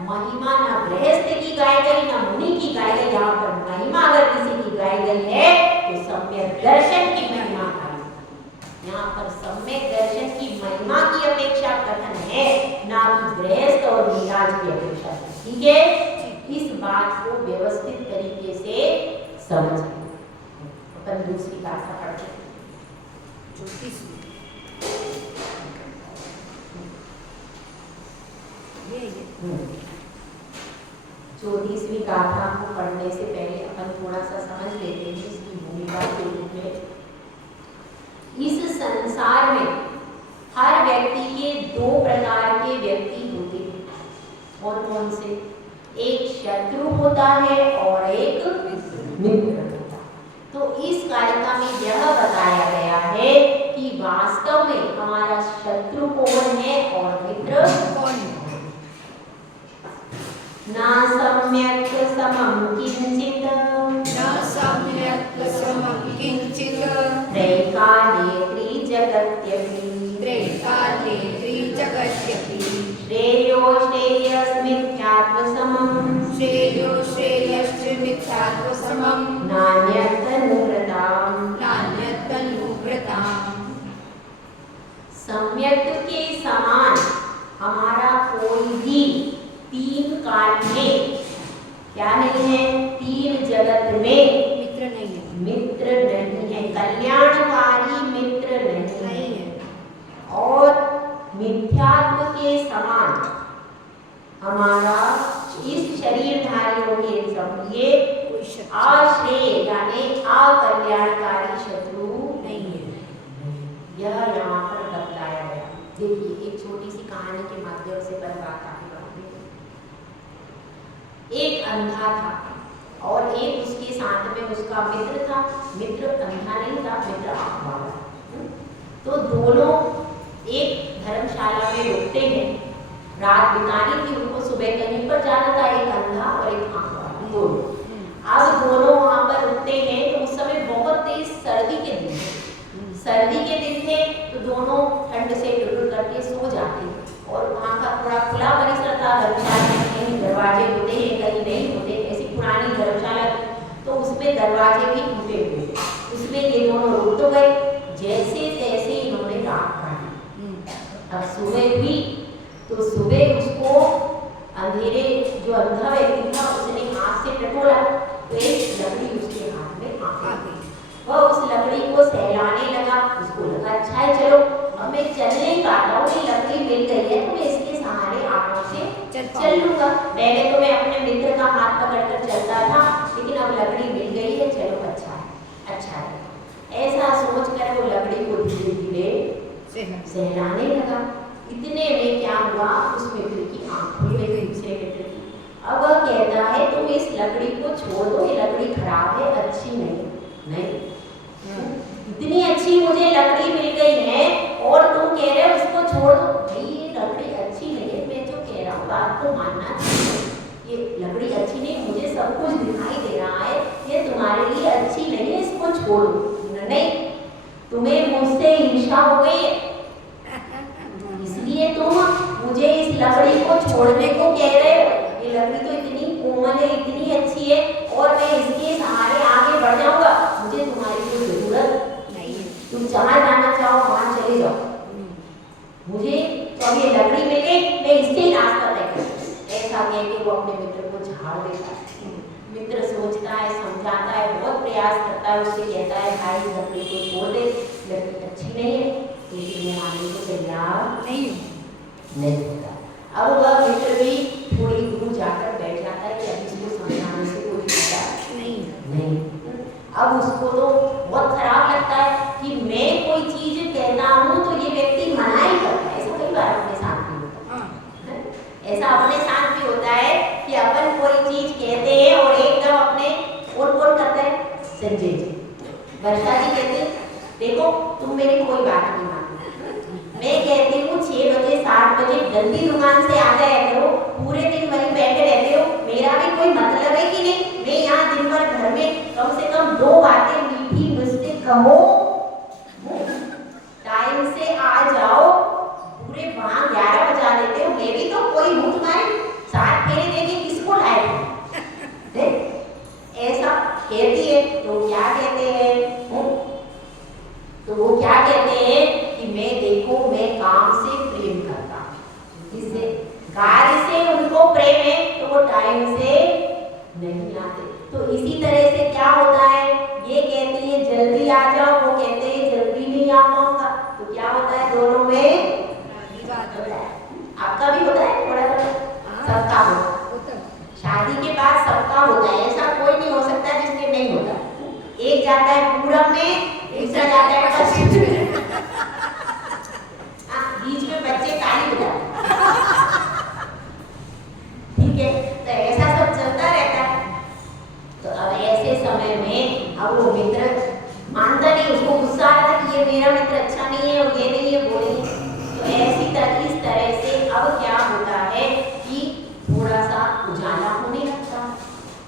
महिमा ना गृहस्थ की गाई गई ना मुनि की गाई गई। यहाँ पर महिमा अगर किसी की गाई गई है तो सम्यक दर्शन की महिमा गाई। यहाँ पर सम्यक दर्शन की महिमा की अपेक्षा कथन है, ना कि गृहस्थ और नीराज की अपेक्षा। ठीक है, इस बात को व्यवस्थित तरीके से समझें। अपन दूसरी गाथा पढ़ते हैं। चौतीसवीं गाथा को पढ़ने से पहले अपन थोड़ा सा समझ लेते हैं इसकी भूमिका के रूप में। इस संसार में हर व्यक्ति के दो प्रकार के व्यक्ति होते हैं। कौन कौन से? एक शत्रु होता है और एक मित्र होता है। तो इस कारिका में यह बताया गया है कि वास्तव में हमारा शत्रु कौन है और मित्र कौन है। ना सम्यक् समं किंचित्, न सम्यक् समं किंचित्, त्रैकाले त्रिजगत्यपि, त्रैकाले त्रिजगत्यपि, श्रेयो श्रेयस्मिथ्यात्वसमं, श्रेयो श्रेयश्च मिथ्यात्वसमं, नान्यतनुव्रताम्, नान्यतनुव्रताम्। सम्यक के समान हमारा कोई भी तीन काल में क्या नहीं है? तीन जगत में मित्र नहीं है, मित्र नहीं है, कल्याणकारी मित्र नहीं है। और मिथ्यात्व के समान हमारा इस शरीरधारियों के समझिए आश्रय यानी अकल्याणकारी शत्रु नहीं है। यह यहाँ पर बताया गया। देखिए एक छोटी सी कहानी के माध्यम से पर बात आगे बढ़ाते हैं। एक अंधा था और एक उसके साथ में उसका मित्र था। मित्र अंधा नहीं था, मित्र आँख वाला। तो दोनों एक धर्मशाला में रुकते हैं। रात बितानी थी उनको, सुबह कहीं पर जाना था, एक अंधा और एक आँख वाला दोनों। अब दोनों वहाँ पर रुकते हैं तो उस समय बहुत तेज सर्दी के दिन थे। सर्दी के दिन थे तो दोनों ठंड से टुटुर करके सो जाते और वहाँ का थोड़ा खुला परिसर था। धर्मशाला में कहीं दरवाजे होते हैं, कहीं नहीं होते, ऐसी पुरानी धर्मशाला तो उसमें दरवाजे भी टूटे हुए थे। उसमें ये दोनों रुक तो गए, जैसे तैसे इन्होंने रात काटी। अब सुबह हुई तो सुबह उसको अंधेरे जो अंधा व्यक्ति था उसने हाथ से टटोला तो एक लकड़ी उसके हाथ में आ गई। वह उस लकड़ी को सहलाने लगा। उसको लगा अच्छा है, चलो अब मैं चल नहीं पाता हूँ, ये लकड़ी मिल गई है तो मैं इसके सहारे आराम से चल लूँगा। पहले तो मैं अपने मित्र का हाथ पकड़कर चलता था, लेकिन अब लकड़ी मिल गई है, चलो अच्छा है, अच्छा है। ऐसा सोचकर वो लकड़ी को धीरे धीरे सहलाने लगा। इतने में क्या हुआ, उस मित्र की आँख खुल गई, दूसरे मित्र की। अब वह कहता है तुम इस लकड़ी को छोड़ दो, ये लकड़ी खराब है, अच्छी नहीं। इतनी अच्छी मुझे लकड़ी मिल गई है और तुम कह रहे हो इसको छोड़ दो। भाई ये लकड़ी अच्छी नहीं है, मैं जो कह रहा हूँ बात को मानना चाहिए। ये लकड़ी अच्छी नहीं, मुझे सब कुछ दिखाई दे रहा है, ये तुम्हारे लिए अच्छी नहीं है, इसको छोड़ो। नहीं, तुम्हें मुझसे ईर्ष्या हो गई है, इसलिए तुम मुझे इस लकड़ी को छोड़ने को कह रहे हो। ये लकड़ी तो इतनी कोमल है, इतनी अच्छी है और मैं इसके सहारे आगे बढ़ जाऊंगा, मुझे तुम्हारी कोई जरूरत नहीं है। तुम जहाँ जाना चाहो वहाँ चले जाओ, मुझे तो ये लकड़ी मिल गई, मैं इससे ही रास्ता तय करूँ। ऐसा कह के वो अपने मित्र को झाड़ देता है। मित्र सोचता है, समझाता है, बहुत प्रयास करता है, उससे कहता है भाई इस लकड़ी को छोड़ दे, लकड़ी अच्छी नहीं है, लेकिन मैं आने को तैयार नहीं होता। अब वह मित्र भी थोड़ी दूर जाकर बैठ जाता है कि अभी इसको समझाने से कोई फायदा नहीं। अब उसको तो बहुत खराब लगता है कि मैं कोई चीज कहता हूँ तो ये व्यक्ति मना ही करता है। ऐसा कई बार अपने साथ भी होता है, ऐसा अपने साथ भी होता है कि अपन कोई चीज कहते हैं और एकदम अपने कौन करता है, संजय जी, वर्षा जी कहते हैं देखो तुम मेरी कोई बात नहीं मानती, मैं कहती हूँ 6 बजे 7 बजे जल्दी दुकान से आ जाया करो, पूरे दिन वहीं बैठे रहते हो, मेरा भी कोई मतलब है कि नहीं। मैं यहाँ दिन भर घर में कम से कम 2 बातें मीठी मुझसे कहो, टाइम से आ जाओ, पूरे वहाँ 11 बजा देते हो, मैं भी तो कोई हूँ तुम्हारी, 7 फेरे देके किसको लाए थे। ऐसा कहती है तो क्या कहते हैं, तो वो क्या कहते हैं कि मैं देखो मैं काम से प्रेम करता हूँ, इससे कार्य से उनको प्रेम है तो वो टाइम से नहीं आते। तो इसी तरह से क्या होता है, ये कहती है जल्दी आ जाओ, वो कहते हैं जल्दी नहीं आ पाऊंगा, तो क्या होता है दोनों में विवाद होता है। आपका भी होता है थोड़ा थोड़ा, सबका होता है, शादी के बाद सबका होता है, ऐसा कोई नहीं हो सकता जिसके नहीं होता। एक जाता है पूरब में, दूसरा जाता है पश्चिम में, बीच में बच्चे ताली बजाते, ठीक है, तो ऐसा सब चलता रहता है। तो अब ऐसे समय में अब वो मित्र मानता नहीं, उसको गुस्सा आ रहा था कि ये मेरा मित्र अच्छा नहीं है और ये नहीं है वो नहीं है। तो इस तरह से अब क्या होता है कि थोड़ा सा उजाला होने लगता है।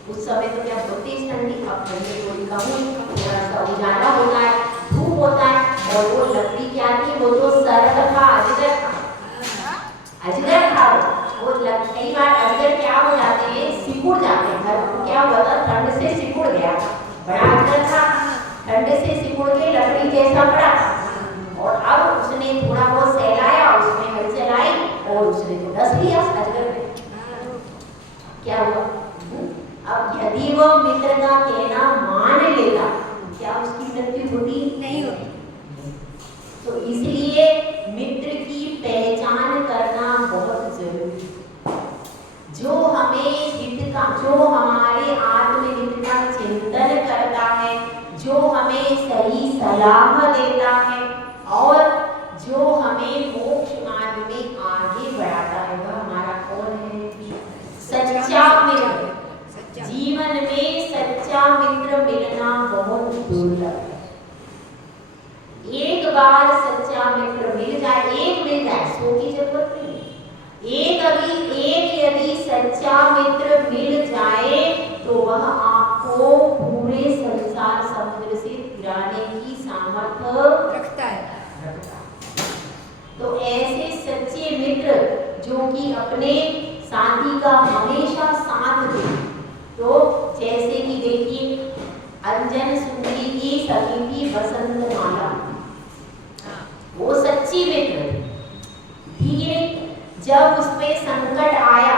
उस समय तो क्या होती है ठंडी, अब ठंडी थोड़ी कम हुई, थोड़ा सा उजाला होता है, धूप होता है, और वो लकड़ी क्या थी, वो तो सरल था, अजगर था, वो कई बार अजगर क्या हो जाते हैं, सिकुड़ जाते हैं। घर क्या हुआ था, ठंड से सिकुड़ गया, बड़ा अजगर था, ठंड से सिकुड़ के लकड़ी जैसा पड़ा था, और अब उसने थोड़ा बहुत सहलाया, उसने हल चलाई और उसने तो डस लिया अजगर ने। क्या हुआ, अब यदि वो मित्र का कहना मान लेता, क्या उसकी मृत्यु होती नहीं होती। तो इसलिए मित्र की पहचान करना बहुत जरूरी है। जो हमें हित का, जो हमारे आत्महित का चिंतन करता है, जो हमें सही सलाह देता है और जो हमें मोक्ष मार्ग में आगे बढ़ाता है, वह हमारा कौन है, सच्चा मित्र। जीवन में सच्चा मित्र मिलना बहुत दुर्लभ है। एक बार सच्चा मित्र मिल जाए, एक मिल जाए, 100 की जरूरत नहीं, एक यदि सच्चा मित्र मिल जाए तो वह आपको पूरे संसार समुद्र से गिराने की सामर्थ्य रखता है। तो ऐसे सच्चे मित्र जो कि अपने साथी का हमेशा साथ दे, तो जैसे कि देखिए अंजन सुंदरी की सखी थी बसंतमाला, वो सच्ची मित्र धीरे, जब उसमें संकट आया,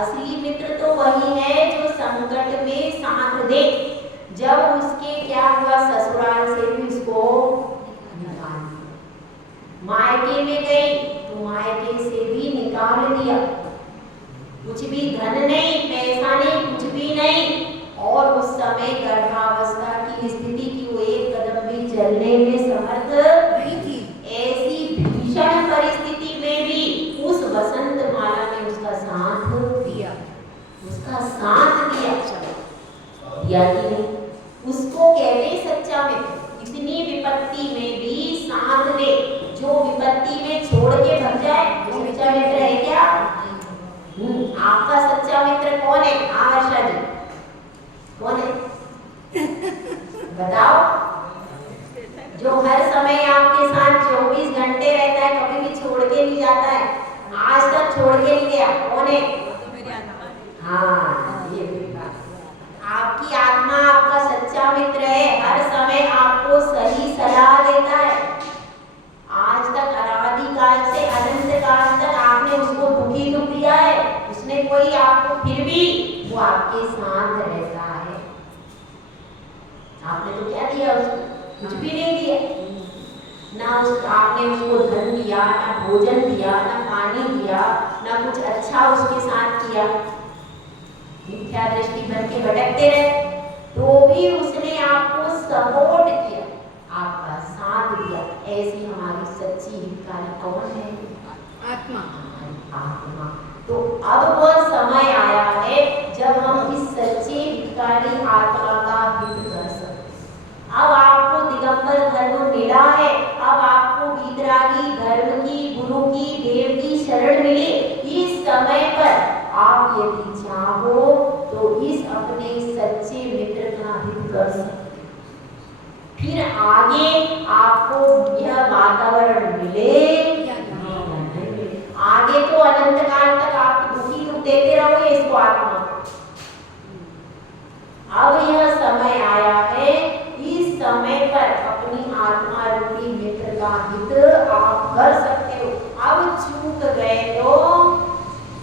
असली मित्र तो वही है जो संकट में साथ दे। जब उसके क्या हुआ, ससुराल से भी उसको निकाल दिया, मायके में गई तो मायके से भी निकाल दिया, कुछ भी धन नहीं, पैसा नहीं, कुछ भी नहीं, और उस समय गर्भावस्था की स्थिति की वो एक कदम भी चलने में समर्थ नहीं थी। ऐसी भीषण परिस्थिति में भी उस बसंतमाला ने उसका साथ दिया, उसका दिया कि नहीं? उसको कहते हैं सच्चा मित्र। इतनी विपत्ति में भी साथ दे, जो विपत्ति में छोड़ के भग जाए वो सच्चा मित्र है क्या? आपका सच्चा मित्र कौन है? वर्षा जी कौन है बताओ? जो हर समय आपके साथ 24 घंटे रहता है, कभी भी छोड़ के नहीं जाता है, आज तक छोड़ के नहीं गया, कौन है? हाँ, ये भी बात। आपकी आत्मा आपका सच्चा मित्र है, हर समय आपको सही सलाह देता है। आज तक अनादि काल से अनंत काल तक आपने उसको दुखी दुख दिया है, उसने कोई आपको, फिर भी वो आपके साथ रहता है। आपने तो क्या दिया उसको? कुछ भी नहीं दिया ना। आपने उसको धन दिया, ना भोजन दिया, ना पानी दिया, ना कुछ अच्छा उसके साथ किया। मिथ्या दृष्टि बन के भटकते रहे, तो भी उसने आपको सपोर्ट किया, आपका साथ दिया। ऐसी हमारी सच्ची हितकारी कौन है? आत्मा। आत्मा। तो अब वह समय आया है जब हम इस सच्चे हितकारी आत्मा का हित कर सकते। अब आपको दिगंबर धर्म मिला है, अब आपको वीतरागी धर्म की, गुरु की, देव की शरण मिली। इस समय पर आप यदि चाहो तो इस अपने सच्चे मित्र का हित कर सकते। फिर आगे आपको यह वातावरण मिले, आगे तो अनंत काल तक आप दुखी दुख देते रहोगे इसको, आत्मा। अब यह समय आया है, इस समय पर अपनी आत्मा रूपी मित्र का हित आप कर सकते हो। अब चूक गए तो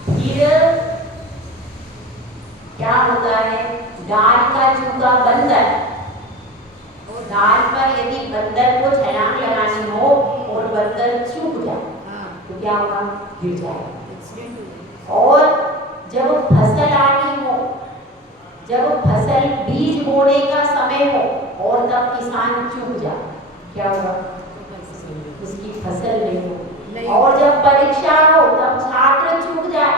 फिर क्या होता है? डाल का चूका बंदर, डाल पर यदि बंदर को छलांग लगानी हो और बंदर चूक जाए तो क्या होगा? गिर जाएगा। और जब फसल आनी हो, जब फसल बीज बोने का समय हो और तब किसान चूक जाए, क्या होगा? उसकी फसल नहीं हो। और जब परीक्षा हो तब छात्र चूक जाए,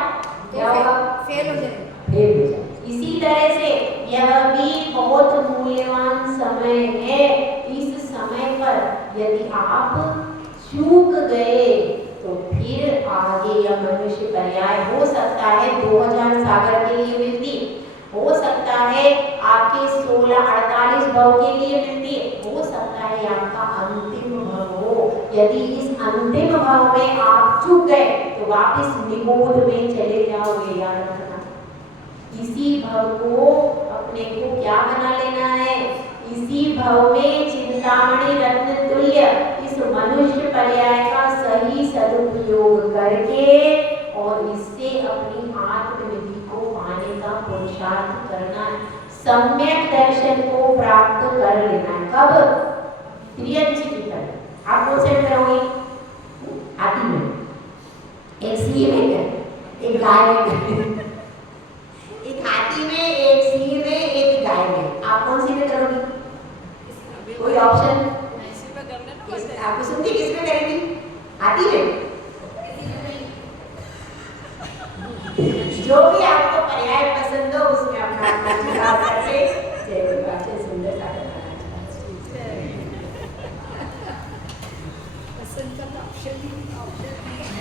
क्या होगा? फेल हो जाए, फेल हो जाए। इसी तरह से यह भी बहुत मूल्यवान समय है। इस समय पर यदि आप चूक गए तो फिर आगे यह मनुष्य पर्याय हो सकता है 2000 सागर के लिए मिलती, हो सकता है आपके 16-48 भव के लिए मिलती, हो सकता है आपका अंतिम भव हो। यदि इस अंतिम भव में आप चूक गए तो वापस निगोद में चले जाओगे, याद रखना। इसी भव को अपने को क्या बना लेना है? इसी भव में चिंतामणि रत्न तुल्य इस मनुष्य पर्याय का सही सदुपयोग करके और इससे अपनी आत्मनिधि को पाने का पुरुषार्थ करना है, सम्यक दर्शन को प्राप्त कर लेना है। कब? प्रियंची की तरह। आप कौन से करोगे? हाथी में, एक सिंह में, एक गाय में, एक हाथी में, एक सिंह में, एक गाय में। आप कौन सी में करोगी? कोई ऑप्शन? आपको सुनती किस में करेंगी? हाथी में? जो भी आपको पर्याय पसंद हो उसमें अपना चुनाव करके सुंदर सा पसंद का ऑप्शन